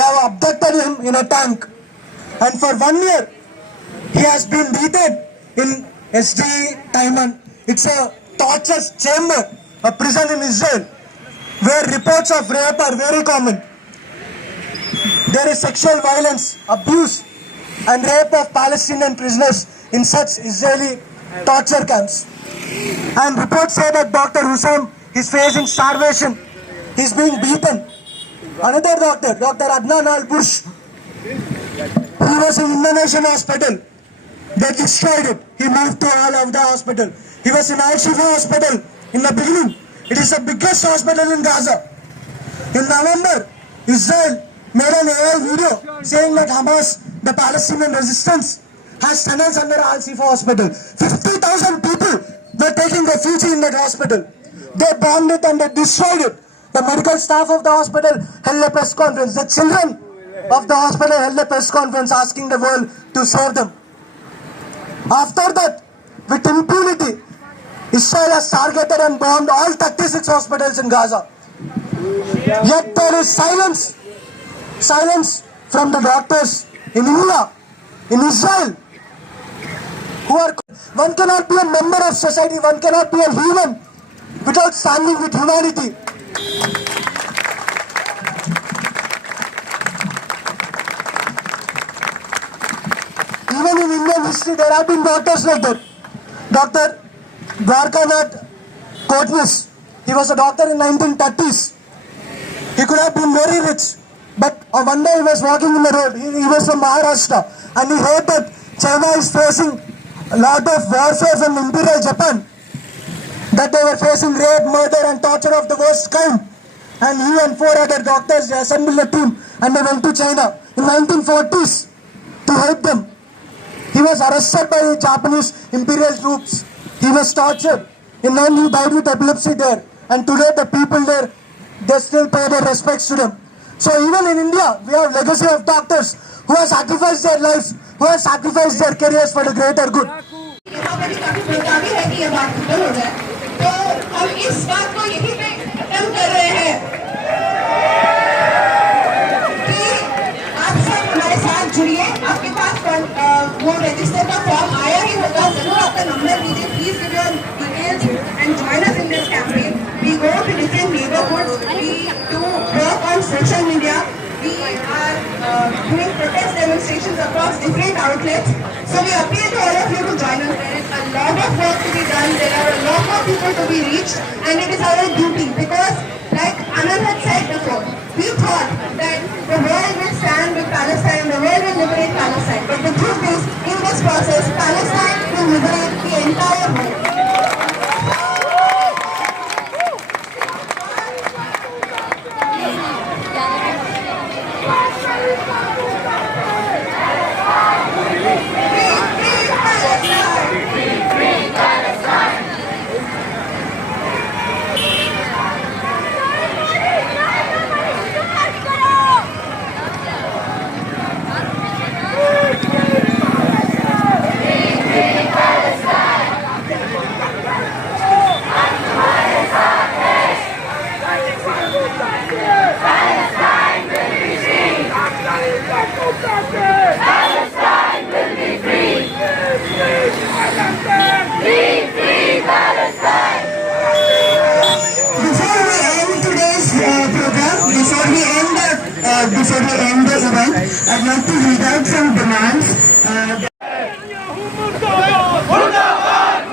have abducted him in a tank. And for 1 year, he has been beaten in SD Taiman. It's a torture chamber, a prison in Israel, where reports of rape are very common. There is sexual violence, abuse, and rape of Palestinian prisoners in such Israeli torture camps. And reports say that Dr. Hussam is facing starvation. He's being beaten. Another doctor, Dr. Adnan Al-Bush, he was in Indonesian hospital. They destroyed it. He moved to Al Afda hospital. He was in Al Shifa hospital in the beginning. It is the biggest hospital in Gaza. In November, Israel made an AI video saying that Hamas, the Palestinian resistance, has tunnels under Al Shifa hospital. 50,000 people were taking refuge in that hospital. They bombed it and they destroyed it. The medical staff of the hospital held a press conference. The children of the hospital held a press conference asking the world to save them. After that, with impunity, Israel has targeted and bombed all 36 hospitals in Gaza. Yet there is silence from the doctors in India, in Israel, who are. One cannot be a member of society, one cannot be a human without standing with humanity. Even in Indian history, there have been doctors like that. Dr. Dwarkanath Kotnis, he was a doctor in 1930s. He could have been very rich, but one day he was walking in the road. He was from Maharashtra, and he heard that China is facing a lot of warfare from Imperial Japan. That they were facing rape, murder, and torture of the worst kind. And he and 4 other doctors, they assembled a team and they went to China in 1940s to help them. He was arrested by Japanese imperial troops. He was tortured. In the end, he died with epilepsy there. And today, the people there, they still pay their respects to them. So even in India, we have legacy of doctors who have sacrificed their lives, who have sacrificed their careers for the greater good. तो हम इस बात को यहीं पे खत्म कर रहे हैं कि आप सब हमारे साथ जुड़िए. आपके पास वो रजिस्टर का फॉर्म आया ही होगा. जरूर आपका नंबर दीजिए. Please give your details and join us in this campaign. We go to different neighbourhoods. We do work on social media. We are doing protest demonstrations across different outlets. So we appeal to all of you to join us. There is a lot of work to be done. There are a lot more people to be reached, and it is our duty because, like Anand had said before, we thought that the world will stand with Palestine, the world will liberate Palestine. But the truth is, in this process, Palestine will liberate the entire world. Before we end the event, I'd like to read out some demands. मुर्दाबाद